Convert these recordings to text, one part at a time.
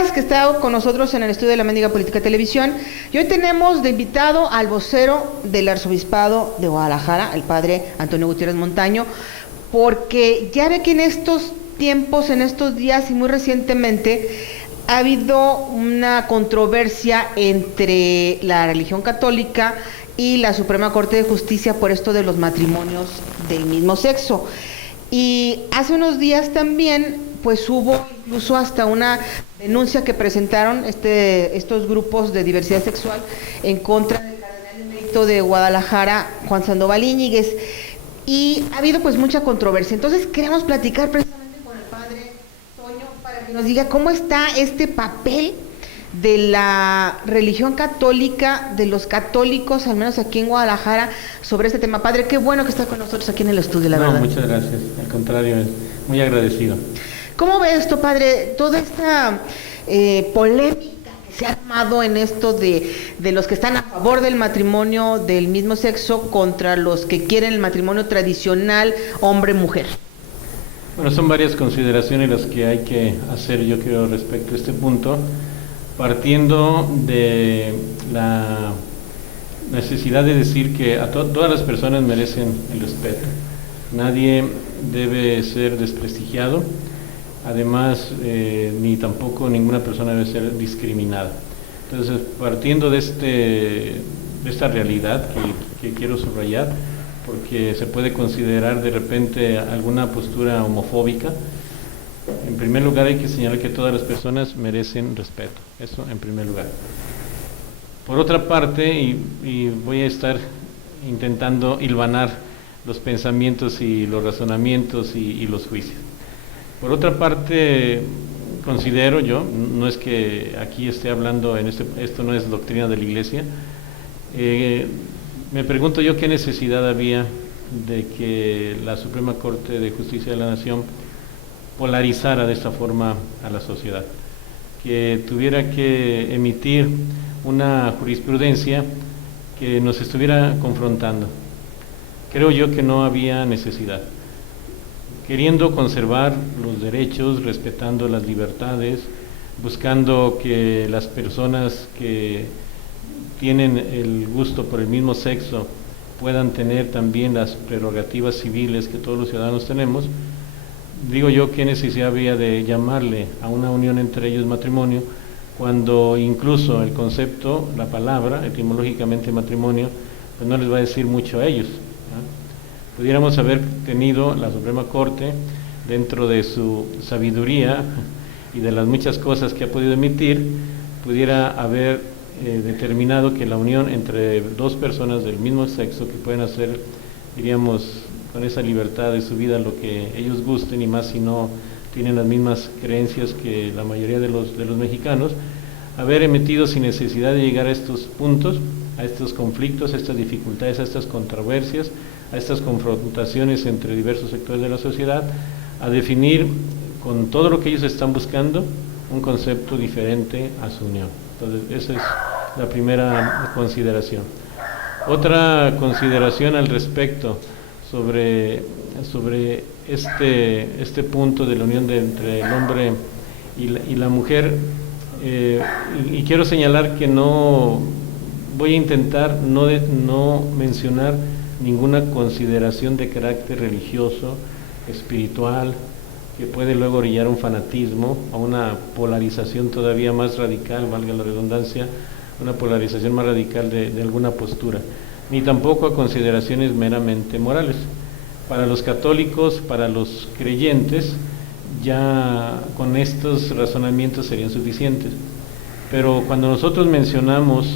días que está con nosotros en el estudio de la Mendiga Política Televisión. Y hoy tenemos de invitado al vocero del Arzobispado de Guadalajara, el padre Antonio Gutiérrez Montaño, porque ya ve que en estos tiempos, en estos días y muy recientemente, ha habido una controversia entre la religión católica y la Suprema Corte de Justicia por esto de los matrimonios del mismo sexo. Y hace unos días también, pues hubo incluso hasta una denuncia que presentaron estos grupos de diversidad sexual en contra del cardenal emérito de Guadalajara, Juan Sandoval Íñiguez. Y ha habido pues mucha controversia. Entonces queremos platicar precisamente con el padre Toño para que nos diga cómo está este papel de la religión católica, de los católicos, al menos aquí en Guadalajara, sobre este tema. Padre, qué bueno que está con nosotros aquí en el estudio, la verdad. Muchas gracias, al contrario, muy agradecido. ¿Cómo ve esto, padre? Toda esta polémica que se ha armado en esto de los que están a favor del matrimonio del mismo sexo contra los que quieren el matrimonio tradicional hombre-mujer. Bueno, son varias consideraciones las que hay que hacer, yo creo, respecto a este punto, partiendo de la necesidad de decir que todas las personas merecen el respeto. Nadie debe ser desprestigiado, además ni tampoco ninguna persona debe ser discriminada. Entonces, partiendo de esta realidad que quiero subrayar, porque se puede considerar de repente alguna postura homofóbica, en primer lugar hay que señalar que todas las personas merecen respeto, eso en primer lugar. Por otra parte, y voy a estar intentando hilvanar los pensamientos y los razonamientos y los juicios. Por otra parte, considero yo, no es que aquí esté hablando, esto no es doctrina de la Iglesia, me pregunto yo qué necesidad había de que la Suprema Corte de Justicia de la Nación polarizara de esta forma a la sociedad, que tuviera que emitir una jurisprudencia que nos estuviera confrontando. Creo yo que no había necesidad. Queriendo conservar los derechos, respetando las libertades, buscando que las personas que tienen el gusto por el mismo sexo puedan tener también las prerrogativas civiles que todos los ciudadanos tenemos, digo yo, ¿qué necesidad había de llamarle a una unión entre ellos matrimonio, cuando incluso el concepto, la palabra, etimológicamente matrimonio, pues no les va a decir mucho a ellos, ¿no? Pudiéramos haber tenido la Suprema Corte, dentro de su sabiduría y de las muchas cosas que ha podido emitir, pudiera haber determinado que la unión entre dos personas del mismo sexo, que pueden hacer, diríamos, con esa libertad de su vida lo que ellos gusten, y más si no tienen las mismas creencias que la mayoría de los mexicanos, haber emitido sin necesidad de llegar a estos puntos, a estos conflictos, a estas dificultades, a estas controversias, a estas confrontaciones entre diversos sectores de la sociedad, a definir con todo lo que ellos están buscando un concepto diferente a su unión. Entonces, esa es la primera consideración. Otra consideración al respecto sobre este punto de la unión entre el hombre y la mujer, y quiero señalar que no voy a intentar no mencionar ninguna consideración de carácter religioso, espiritual, que puede luego orillar a un fanatismo, a una polarización todavía más radical, valga la redundancia, una polarización más radical de alguna postura, ni tampoco a consideraciones meramente morales. Para los católicos, para los creyentes, ya con estos razonamientos serían suficientes. Pero cuando nosotros mencionamos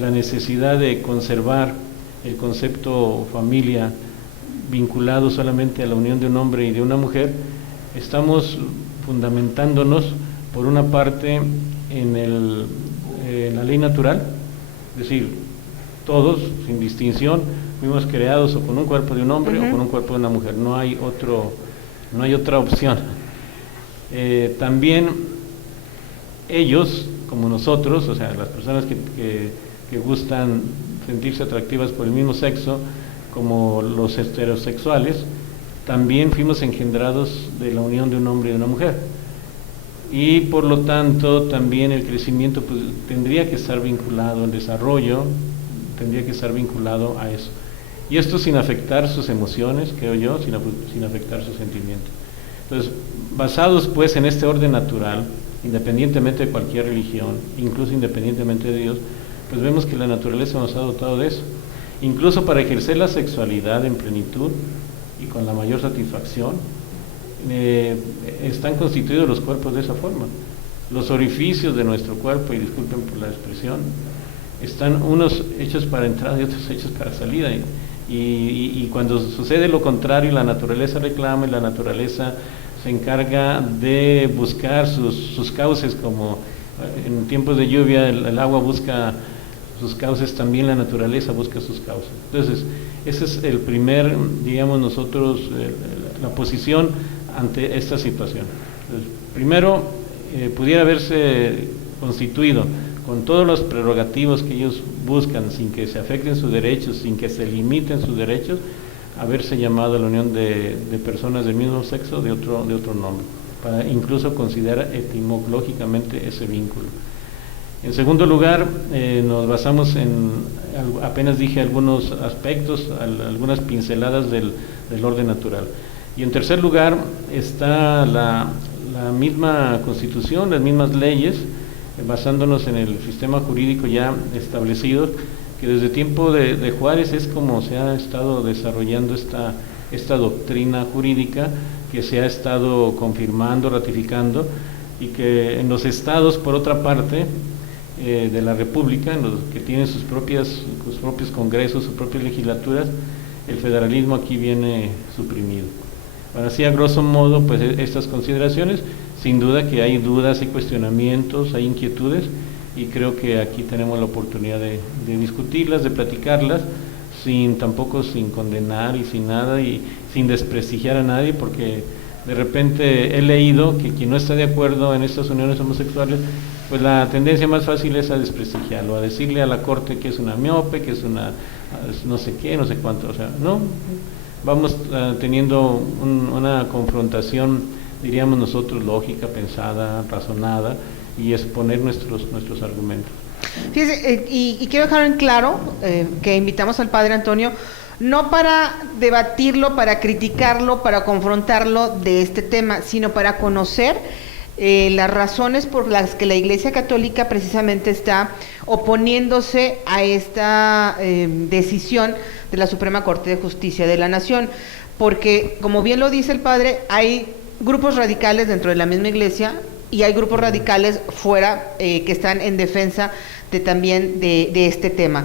la necesidad de conservar el concepto familia vinculado solamente a la unión de un hombre y de una mujer, estamos fundamentándonos, por una parte, en la ley natural, es decir, todos, sin distinción, fuimos creados o con un cuerpo de un hombre o con un cuerpo de una mujer, no hay otra opción. También ellos, como nosotros, o sea, las personas que gustan sentirse atractivas por el mismo sexo, como los heterosexuales, también fuimos engendrados de la unión de un hombre y de una mujer. y por lo tanto también el crecimiento pues, tendría que estar vinculado al desarrollo, tendría que estar vinculado a eso. Y esto sin afectar sus emociones, creo yo, sin afectar sus sentimientos. Entonces, basados pues en este orden natural, independientemente de cualquier religión, incluso independientemente de Dios, pues vemos que la naturaleza nos ha dotado de eso. Incluso para ejercer la sexualidad en plenitud y con la mayor satisfacción, están constituidos los cuerpos de esa forma. Los orificios de nuestro cuerpo, y disculpen por la expresión, están unos hechos para entrada y otros hechos para salida. Y cuando sucede lo contrario, la naturaleza reclama y la naturaleza se encarga de buscar sus cauces, como en tiempos de lluvia el agua busca sus cauces, también la naturaleza busca sus cauces. Entonces, ese es el primer, digamos nosotros, la posición ante esta situación. Entonces, primero, pudiera haberse constituido con todos los prerrogativos que ellos buscan, sin que se afecten sus derechos, sin que se limiten sus derechos, haberse llamado a la unión de personas del mismo sexo de otro nombre, para incluso considerar etimológicamente ese vínculo. En segundo lugar, nos basamos en, apenas dije algunos aspectos, algunas pinceladas del orden natural. Y en tercer lugar está la misma Constitución, las mismas leyes, basándonos en el sistema jurídico ya establecido, que desde tiempo de Juárez es como se ha estado desarrollando esta doctrina jurídica, que se ha estado confirmando, ratificando, y que en los estados, por otra parte, de la República, en los que tienen sus propios congresos, sus propias legislaturas, el federalismo aquí viene suprimido. Bueno, así a grosso modo, pues estas consideraciones, sin duda que hay dudas, hay cuestionamientos, hay inquietudes, y creo que aquí tenemos la oportunidad de discutirlas, de platicarlas, tampoco sin condenar y sin nada, y sin desprestigiar a nadie, porque de repente he leído que quien no está de acuerdo en estas uniones homosexuales, pues la tendencia más fácil es a desprestigiarlo, a decirle a la corte que es una miope, que es una no sé qué, no sé cuánto, o sea, no, vamos teniendo una confrontación, diríamos nosotros, lógica, pensada, razonada, y exponer nuestros argumentos. Fíjese, y quiero dejar en claro que invitamos al padre Antonio no para debatirlo, para criticarlo, para confrontarlo de este tema, sino para conocer las razones por las que la Iglesia Católica precisamente está oponiéndose a esta decisión de la Suprema Corte de Justicia de la Nación, porque como bien lo dice el padre, hay grupos radicales dentro de la misma Iglesia y hay grupos radicales fuera que están en defensa también de este tema.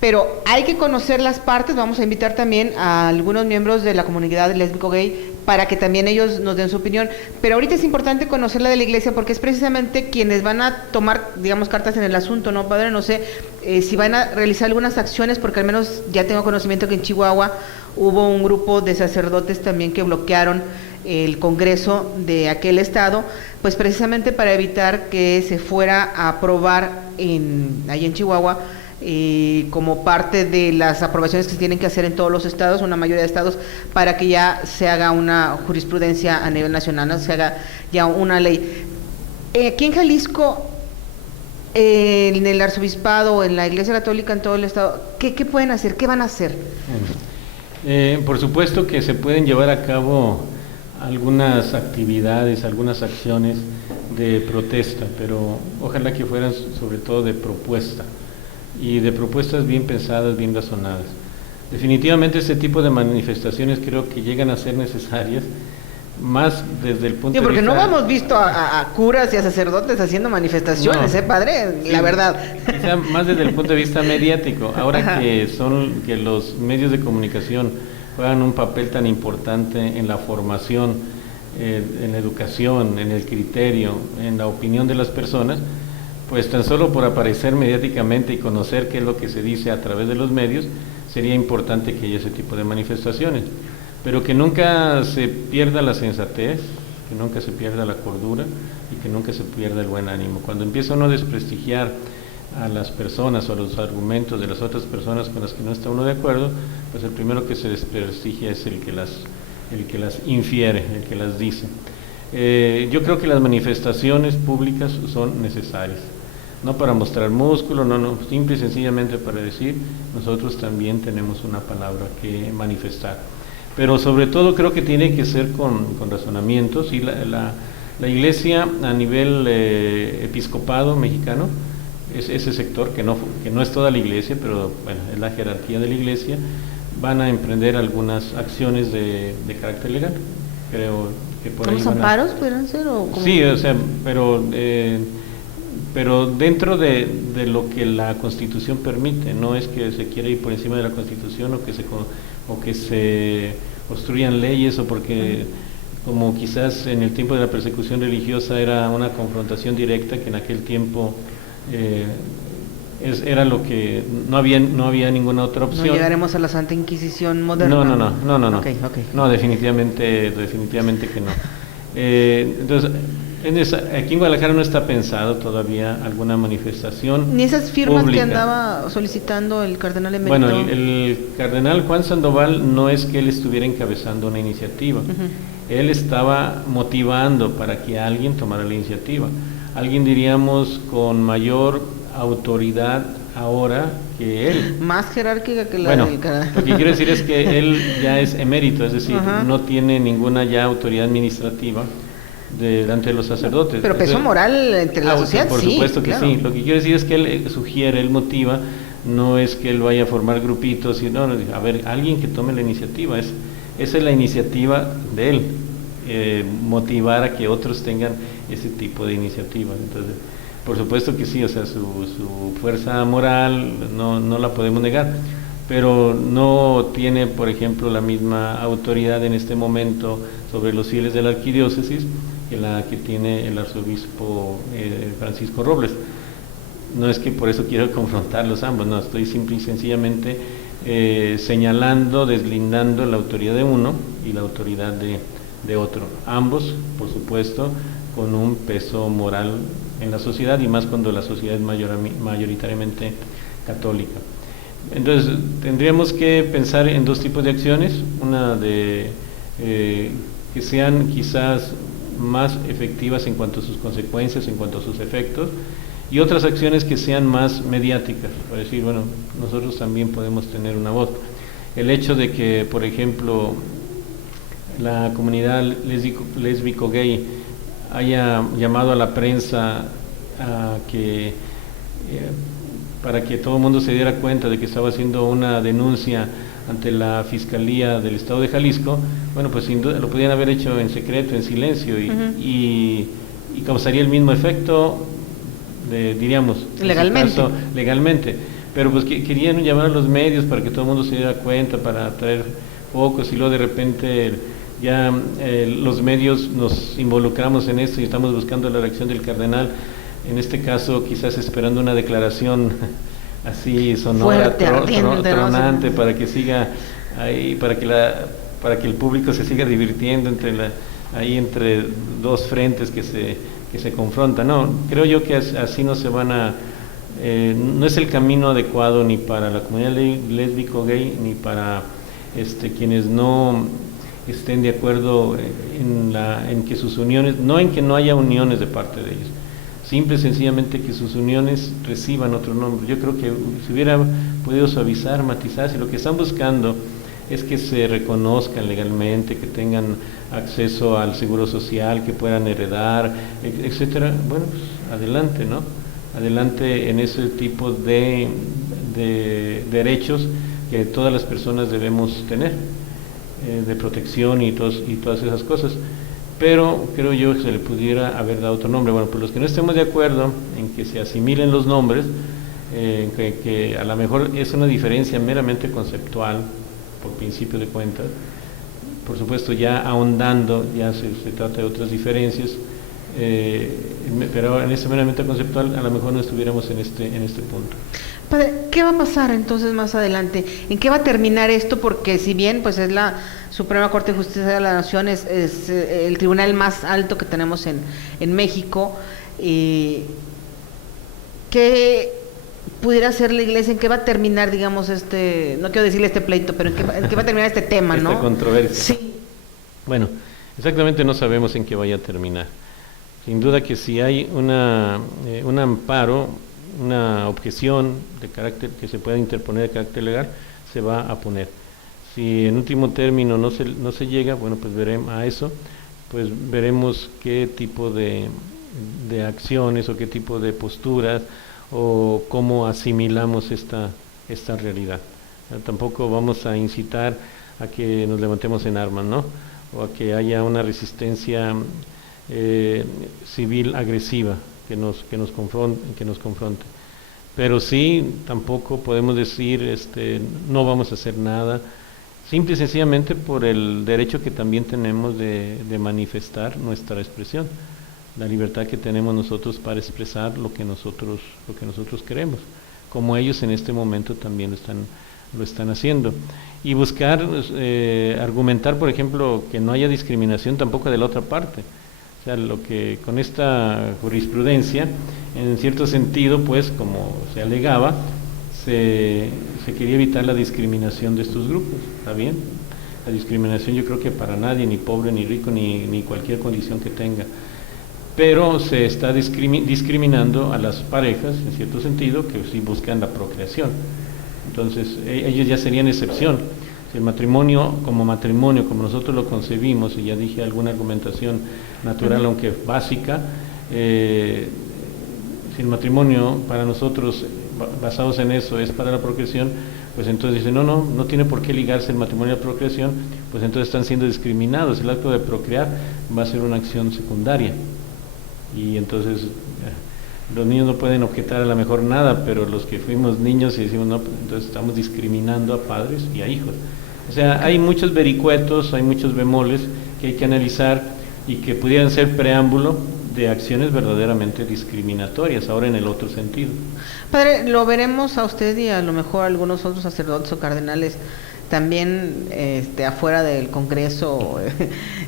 Pero hay que conocer las partes. Vamos a invitar también a algunos miembros de la comunidad lésbico-gay para que también ellos nos den su opinión. Pero ahorita es importante conocer la de la Iglesia, porque es precisamente quienes van a tomar, digamos, cartas en el asunto, ¿no, padre? No sé si van a realizar algunas acciones, porque al menos ya tengo conocimiento que en Chihuahua hubo un grupo de sacerdotes también que bloquearon el Congreso de aquel estado, pues precisamente para evitar que se fuera a aprobar ahí en Chihuahua, como parte de las aprobaciones que se tienen que hacer en todos los estados, una mayoría de estados, para que ya se haga una jurisprudencia a nivel nacional, ¿no? Se haga ya una ley. Aquí en Jalisco, en el arzobispado, en la Iglesia Católica, en todo el estado, ¿qué pueden hacer? ¿Qué van a hacer? Por supuesto que se pueden llevar a cabo algunas actividades, algunas acciones de protesta, pero ojalá que fueran sobre todo de propuesta, y de propuestas bien pensadas, bien razonadas. Definitivamente este tipo de manifestaciones creo que llegan a ser necesarias, más desde el punto de vista... porque no hemos visto a curas y a sacerdotes haciendo manifestaciones, padre, sí, la verdad. Quizá más desde el punto de vista mediático, ahora que los medios de comunicación juegan un papel tan importante en la formación, en la educación, en el criterio, en la opinión de las personas, pues tan solo por aparecer mediáticamente y conocer qué es lo que se dice a través de los medios, sería importante que haya ese tipo de manifestaciones, pero que nunca se pierda la sensatez, que nunca se pierda la cordura y que nunca se pierda el buen ánimo. Cuando empieza uno a desprestigiar a las personas o a los argumentos de las otras personas con las que no está uno de acuerdo, pues el primero que se desprestigia es el que las infiere, el que las dice. Yo creo que las manifestaciones públicas son necesarias, no para mostrar músculo, no, simple y sencillamente para decir, nosotros también tenemos una palabra que manifestar. Pero sobre todo creo que tiene que ser con razonamientos, y la Iglesia a nivel episcopado mexicano, ese sector, que no es toda la Iglesia, pero bueno, es la jerarquía de la Iglesia, van a emprender algunas acciones de carácter legal, creo que por ahí ¿Los amparos pueden ser? ¿O cómo? Sí, o sea, pero dentro de lo que la Constitución permite, no es que se quiera ir por encima de la Constitución o que se construyan leyes, o porque como quizás en el tiempo de la persecución religiosa era una confrontación directa, que en aquel tiempo era lo que no había ninguna otra opción. No llegaremos a la Santa Inquisición moderna. No. Okay. No, definitivamente que no. Entonces, aquí en Guadalajara no está pensado todavía alguna manifestación. Ni esas firmas pública que andaba solicitando el cardenal emérito. Bueno, el cardenal Juan Sandoval no es que él estuviera encabezando una iniciativa. Él estaba motivando para que alguien tomara la iniciativa. Alguien, diríamos, con mayor autoridad ahora que él. Más jerárquica que la del cardenal. Lo que quiero decir es que él ya es emérito, es decir, no tiene ninguna ya autoridad administrativa delante de los sacerdotes. Pero peso moral entre la sociedad, por supuesto que sí. Lo que quiero decir es que él sugiere, él motiva, no es que él vaya a formar grupitos, sino, a ver, alguien que tome la iniciativa. Esa es la iniciativa de él, motivar a que otros tengan ese tipo de iniciativa. Entonces, por supuesto que sí, o sea, su fuerza moral no la podemos negar, pero no tiene, por ejemplo, la misma autoridad en este momento sobre los fieles de la arquidiócesis que la que tiene el arzobispo Francisco Robles. No es que por eso quiero confrontarlos ambos, no, estoy simple y sencillamente señalando, deslindando la autoridad de uno y la autoridad de otro. Ambos, por supuesto, con un peso moral en la sociedad, y más cuando la sociedad es mayoritariamente católica. Entonces, tendríamos que pensar en dos tipos de acciones, una de que sean quizás más efectivas en cuanto a sus consecuencias, en cuanto a sus efectos, y otras acciones que sean más mediáticas, para decir, bueno, nosotros también podemos tener una voz. El hecho de que, por ejemplo, la comunidad lésbico-gay haya llamado a la prensa para que todo el mundo se diera cuenta de que estaba haciendo una denuncia ante la Fiscalía del Estado de Jalisco, bueno, pues sin duda lo podían haber hecho en secreto, en silencio, y causaría el mismo efecto, diríamos, legalmente, pero pues querían llamar a los medios para que todo el mundo se diera cuenta, para atraer focos, y luego de repente ya los medios nos involucramos en esto y estamos buscando la reacción del cardenal, en este caso quizás esperando una declaración así sonora, tronante, para que siga ahí, para que el público se siga divirtiendo entre dos frentes que se confrontan. No, creo yo que así no se van a no es el camino adecuado ni para la comunidad lésbico-gay, ni para quienes no estén de acuerdo en que sus uniones, no en que no haya uniones de parte de ellos, simple y sencillamente que sus uniones reciban otro nombre. Yo creo que se hubiera podido suavizar, matizar, si lo que están buscando es que se reconozcan legalmente, que tengan acceso al seguro social, que puedan heredar, etcétera. Bueno, pues adelante, ¿no? Adelante en ese tipo de derechos que todas las personas debemos tener, de protección y todas esas cosas. Pero creo yo que se le pudiera haber dado otro nombre. Bueno, pues los que no estemos de acuerdo en que se asimilen los nombres, que a lo mejor es una diferencia meramente conceptual, por principio de cuentas, por supuesto ya ahondando, ya se trata de otras diferencias, pero en este meramente conceptual a lo mejor no estuviéramos en este punto. Padre, ¿qué va a pasar entonces más adelante? ¿En qué va a terminar esto? Porque si bien pues es la Suprema Corte de Justicia de la Nación, es el tribunal más alto que tenemos en México, ¿qué pudiera hacer la Iglesia? ¿En qué va a terminar, digamos, no quiero decirle pleito, pero en qué va a terminar este tema, ¿no? Esta controversia. Sí. Bueno, Exactamente no sabemos en qué vaya a terminar. Sin duda que si hay un amparo, una objeción de carácter que se pueda interponer de carácter legal, se va a poner. Si en último término no se llega, bueno, pues veremos a eso, pues veremos qué tipo de acciones o qué tipo de posturas o cómo asimilamos esta realidad. Tampoco vamos a incitar a que nos levantemos en armas, ¿no? O a que haya una resistencia civil agresiva que nos confronte. Pero sí, tampoco podemos decir no vamos a hacer nada, simple y sencillamente por el derecho que también tenemos de manifestar nuestra expresión, la libertad que tenemos nosotros para expresar lo que nosotros queremos, como ellos en este momento también lo están haciendo. Y buscar, argumentar, por ejemplo, que no haya discriminación tampoco de la otra parte. O sea, lo que con esta jurisprudencia, en cierto sentido, pues, como se alegaba, se quería evitar la discriminación de estos grupos, ¿está bien? La discriminación yo creo que para nadie, ni pobre, ni rico, ni cualquier condición que tenga. Pero se está discriminando a las parejas, en cierto sentido, que sí buscan la procreación. Entonces, ellos ya serían excepción. Si el matrimonio, como nosotros lo concebimos, y ya dije alguna argumentación natural, aunque básica, si el matrimonio para nosotros, basados en eso, es para la procreación, pues entonces dicen, no tiene por qué ligarse el matrimonio a la procreación, pues entonces están siendo discriminados. El acto de procrear va a ser una acción secundaria. Y entonces los niños no pueden objetar a lo mejor nada, pero los que fuimos niños y decimos no, entonces estamos discriminando a padres y a hijos. O sea, hay muchos vericuetos, hay muchos bemoles que hay que analizar y que pudieran ser preámbulo de acciones verdaderamente discriminatorias, ahora en el otro sentido. Padre, lo veremos a usted y a lo mejor a algunos otros sacerdotes o cardenales también afuera del Congreso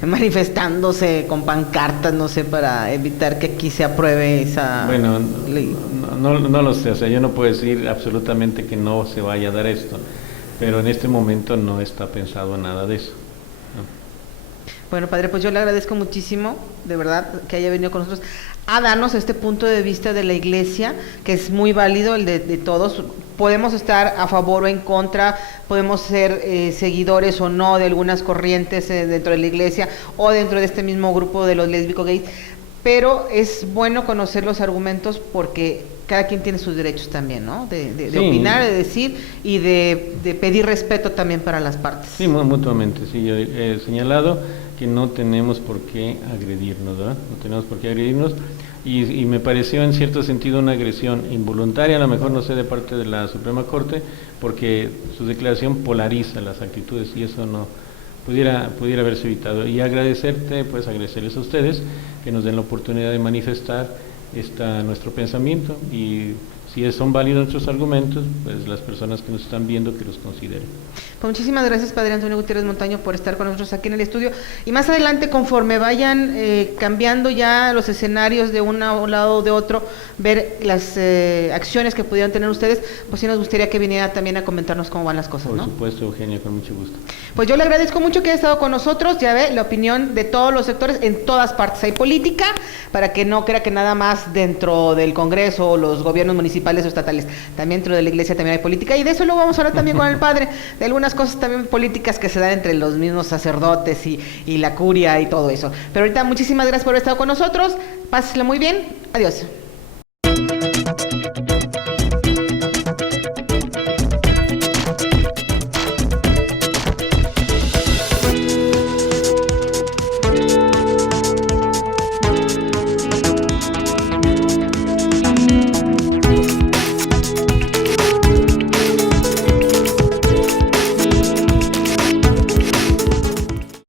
manifestándose con pancartas, no sé, para evitar que aquí se apruebe esa ley. No lo sé, o sea, yo no puedo decir absolutamente que no se vaya a dar esto, pero en este momento no está pensado nada de eso. Bueno, padre, pues yo le agradezco muchísimo, de verdad, que haya venido con nosotros a darnos este punto de vista de la Iglesia, que es muy válido, el de todos. Podemos estar a favor o en contra, podemos ser seguidores o no de algunas corrientes dentro de la Iglesia o dentro de este mismo grupo de los lésbicos gays, pero es bueno conocer los argumentos porque cada quien tiene sus derechos también, ¿no? De opinar, de decir y de pedir respeto también para las partes. Sí, mutuamente, sí, yo he señalado que no tenemos por qué agredirnos, ¿verdad? No tenemos por qué agredirnos y me pareció en cierto sentido una agresión involuntaria, a lo mejor no sé de parte de la Suprema Corte, porque su declaración polariza las actitudes y eso no pudiera haberse evitado. Y agradecerles a ustedes que nos den la oportunidad de manifestar nuestro pensamiento y si son válidos nuestros argumentos, pues las personas que nos están viendo que los consideren. Pues muchísimas gracias, Padre Antonio Gutiérrez Montaño, por estar con nosotros aquí en el estudio. Y más adelante, conforme vayan cambiando ya los escenarios de un lado o de otro, ver las acciones que pudieran tener ustedes, pues sí nos gustaría que viniera también a comentarnos cómo van las cosas, ¿no? Por supuesto, Eugenia, con mucho gusto. Pues yo le agradezco mucho que haya estado con nosotros. Ya ve la opinión de todos los sectores, en todas partes hay política, para que no crea que nada más dentro del Congreso o los gobiernos municipales o estatales, también dentro de la Iglesia también hay política, y de eso luego vamos a hablar también con el Padre, de algunas cosas también políticas que se dan entre los mismos sacerdotes y la curia y todo eso. Pero ahorita muchísimas gracias por haber estado con nosotros, pásenlo muy bien, adiós.